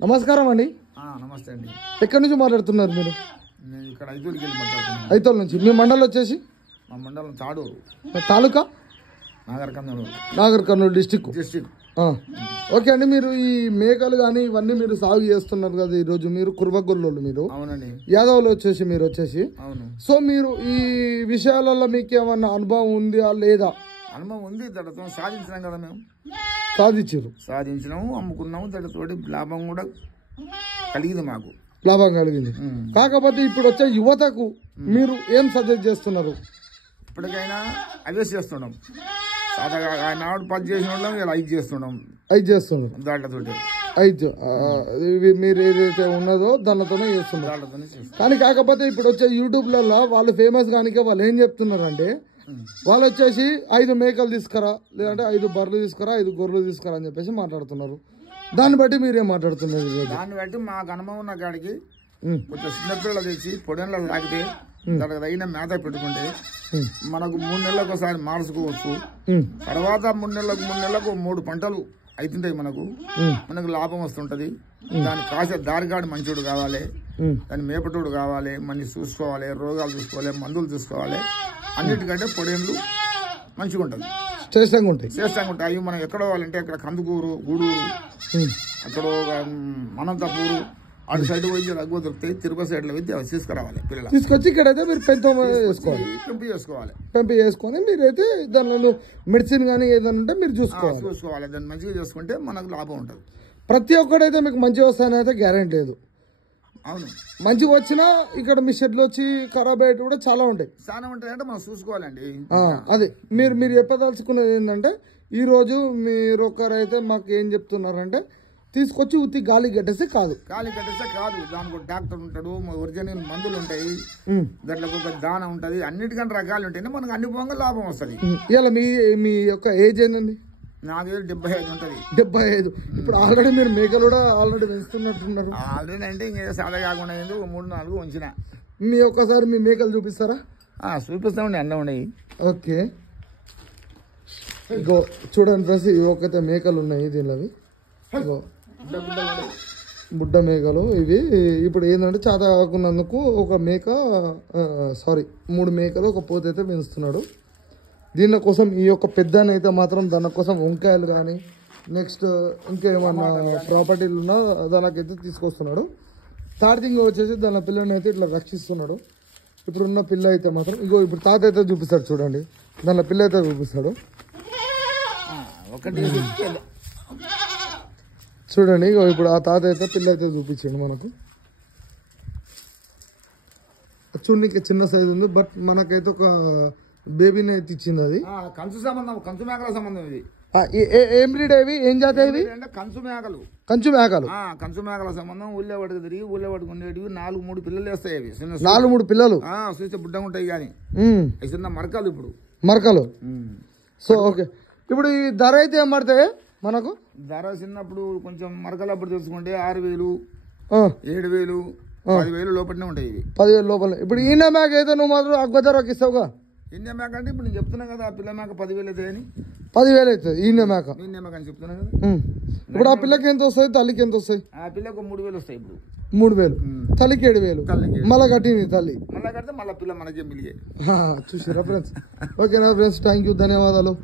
నమస్కారం అండి. నమస్తే అండి. ఎక్కడి నుంచి మాట్లాడుతున్నారు మీరు? నేను ఇక్కడ ఐతూరుకి వెళ్ళి మాట్లాడుతున్నాను. ఐతోల్ నుంచి. మీ మండలం వచ్చేసి? మా మండలం తాడూరు, తాలూకా నాగర్ కర్నూలు డిస్టిక్. ఓకే అండి, మీరు ఈ మేకలు కానీ ఇవన్నీ మీరు సాగు చేస్తున్నారు కదా ఈరోజు. మీరు కుర్బగొల్లోళ్ళు మీరు? అవునండి. యాదవ్లు వచ్చేసి మీరు వచ్చేసి. అవును. సో మీరు ఈ విషయాలలో మీకు ఏమన్నా అనుభవం ఉందా లేదా? అనుభవం ఉంది. దాంతో సాధించినాం కదా, మేము సాధించినాము, అమ్ముకున్నాము. దాంతోటి లాభం కూడా కలిగింది, మాకు లాభం కలిగింది. కాకపోతే ఇప్పుడు వచ్చే యువతకు మీరు ఏం సజెస్ట్ చేస్తున్నారు? ఇప్పటికైనా అవే చేస్తున్నాం. నాడు 10 చేసిన వాళ్ళం ఇలా 5 చేస్తున్నాం. 5 చేస్తున్నారు. దాంట్లతోటి 5 మీరు ఏదైతే ఉన్నదో దాంట్లోనే చేస్తున్నారు. కానీ కాకపోతే ఇప్పుడు వచ్చే యూట్యూబ్లలో వాళ్ళు ఫేమస్ కానికే వాళ్ళు ఏం చెప్తున్నారంటే, వాళ్ళు వచ్చేసి 5 మేకలు తీసుకురా, లేదంటే 5 బర్రెలు తీసుకురా, 5 గొర్రెలు తీసుకురా అని చెప్పేసి మాట్లాడుతున్నారు. దాన్ని బట్టి మీరేం మాట్లాడుతున్నారు? దాన్ని బట్టి మాకు అనుభవం ఉన్న కాడికి కొంచెం చిన్నపిల్లలు తెచ్చి పొడెన్లో తాగితే దానికి తగిన మేత పెట్టుకుంటే మనకు 3 నెలలకు ఒకసారి మార్చుకోవచ్చు. తర్వాత 3 నెలలకు 3 పంటలు అవుతుంటాయి. మనకు లాభం వస్తుంటది. దాని కాసే దారిగాడు మంచోడు కావాలి, దాని మేపటోడు కావాలి, మంచి చూసుకోవాలి, రోగాలు చూసుకోవాలి, మందులు చూసుకోవాలి. అన్నిటికంటే పొడేళ్ళు మంచిగా ఉంటుంది, శ్రేష్టంగా ఉంటాయి. అవి మనం ఎక్కడ పోవాలంటే అక్కడ కందుకూరు, గూడూరు, అక్కడ అనంతపూరు అటు సైడ్ పోయి తక్కువ దొరుకుతాయి. తిరుపతి సైడ్ లో పోయి తీసుకురావాలి. పిల్లలు తీసుకొచ్చి ఇక్కడైతే మీరు పెంపి చేసుకొని మీరైతే దానిలో మెడిసిన్ కానీ ఏదైనా ఉంటే మీరు చూసుకోవాలి. దాన్ని మంచిగా చేసుకుంటే మనకు లాభం ఉంటుంది. ప్రతి ఒక్కడైతే మీకు మంచిగా వస్తాయని అయితే గ్యారెంటీ లేదు. అవును, మంచిగా వచ్చినా ఇక్కడ మీ షెడ్లు వచ్చి ఖరాబ్ అయ్యేవి కూడా చాలా ఉంటాయి. అంటే మనం చూసుకోవాలండి. అదే మీరు చెప్పదలుచుకునేది ఏంటంటే, ఈ రోజు మీరు ఒకరైతే మాకు ఏం చెప్తున్నారంటే, తీసుకొచ్చి ఉత్తి గాలి కట్టేస్తే కాదు. దానికి ఒక డాక్టర్ ఉంటాడు, ఒరిజినల్ మందులు ఉంటాయి, దాంట్లో ఒక దాన ఉంటది, అన్నిటికంటే రకాలు ఉంటాయి. మనకు అన్ని పోగా లాభం వస్తుంది. ఇలా మీ యొక్క ఏజ్ ఏంటండి? నాకు 75 ఉంటది. 75. ఇప్పుడు ఆల్రెడీ మీరు మేకలు కూడా ఆల్రెడీ పెంచుతున్నట్టున్నారు. ఆల్రెడీ అంటే ఇంకా సాదా కాకుండా 3-4 ఉంచిన. మీ ఒక్కసారి మీ మేకలు చూపిస్తారా? చూపిస్తామండి, అన్నీ ఉన్నాయి. ఓకే, ఇగో చూడండి ఫ్రెండ్స్, ఒకతే మేకలు ఉన్నాయి దీనిలో. ఇగో బుడ్డ మేకలు ఇవి. ఇప్పుడు ఏంటంటే చేత కాకున్నందుకు ఒక మేక 3 మేకలు ఒక పోత అయితే పెంచుతున్నాడు. దీని కోసం ఈ యొక్క పెద్దని అయితే మాత్రం దానికోసం వంకాయలు కానీ నెక్స్ట్ ఇంకేమన్నా ప్రాపర్టీలు ఉన్నా దానికైతే తీసుకొస్తున్నాడు. థర్డ్ వచ్చేసి దాని పిల్లని అయితే ఇట్లా రక్షిస్తున్నాడు. ఇప్పుడున్న పిల్ల అయితే మాత్రం ఇగో ఇప్పుడు తాత అయితే చూపిస్తాడు చూడండి. దాని పిల్ల అయితే చూపిస్తాడు చూడండి. ఇగో ఇప్పుడు ఆ తాత అయితే పిల్ల అయితే చూపించండి మనకు. చూడనికి చిన్న సైజు ఉంది, బట్ మనకైతే ఒక బేబీని అయితే ఇచ్చింది. అది కంచు మేకల సంబంధం. ఇది ఏం బ్రీడ్ అవి? ఏం జాతి అవి? కంచు మేకలు. కంచు మేకల సంబంధం. ఊళ్ళో పట్టుకు తిరిగి ఊళ్ళో పట్టుకునేటివి 4-3 పిల్లలు వేస్తాయి. అవి 4-3 పిల్లలు చూస్తే బుడ్డగా ఉంటాయి. కానీ చిన్న మరకలు. ఇప్పుడు మరకలు. సో ఓకే, ఇప్పుడు ఈ ధర అయితే ఏం పడతాయి మనకు? ధర చిన్నప్పుడు కొంచెం మరకలు అప్పుడు తెలుసుకుంటే 6,000, 7,000, 10,000 లోపలనే ఉంటాయి. 10,000 లోపల. ఇప్పుడు ఈయన మేక అయితే నువ్వు మాత్రం అగ్వ ధరకి ఇస్తావుగా? ఈయన మేక అంటే ఇప్పుడు నేను చెప్తున్నా కదా, ఆ పిల్ల మేక 10,000 అవుతాయని. 10,000 అవుతుంది ఈయన మేక అని చెప్తున్నా కదా. ఇప్పుడు ఆ పిల్లకి ఎంత వస్తాయి, తల్లికి ఎంత వస్తాయి? ఆ పిల్లకు 3,000 వస్తాయి. ఇప్పుడు 3,000, తల్లికి 7,000. మళ్ళా కట్టింది తల్లి. మళ్ళీ కడితే మళ్ళీ పిల్ల మనకే మిలిగే. చూసారా ఫ్రెండ్స్? ఓకేనా ఫ్రెండ్స్, థ్యాంక్ యూ, ధన్యవాదాలు.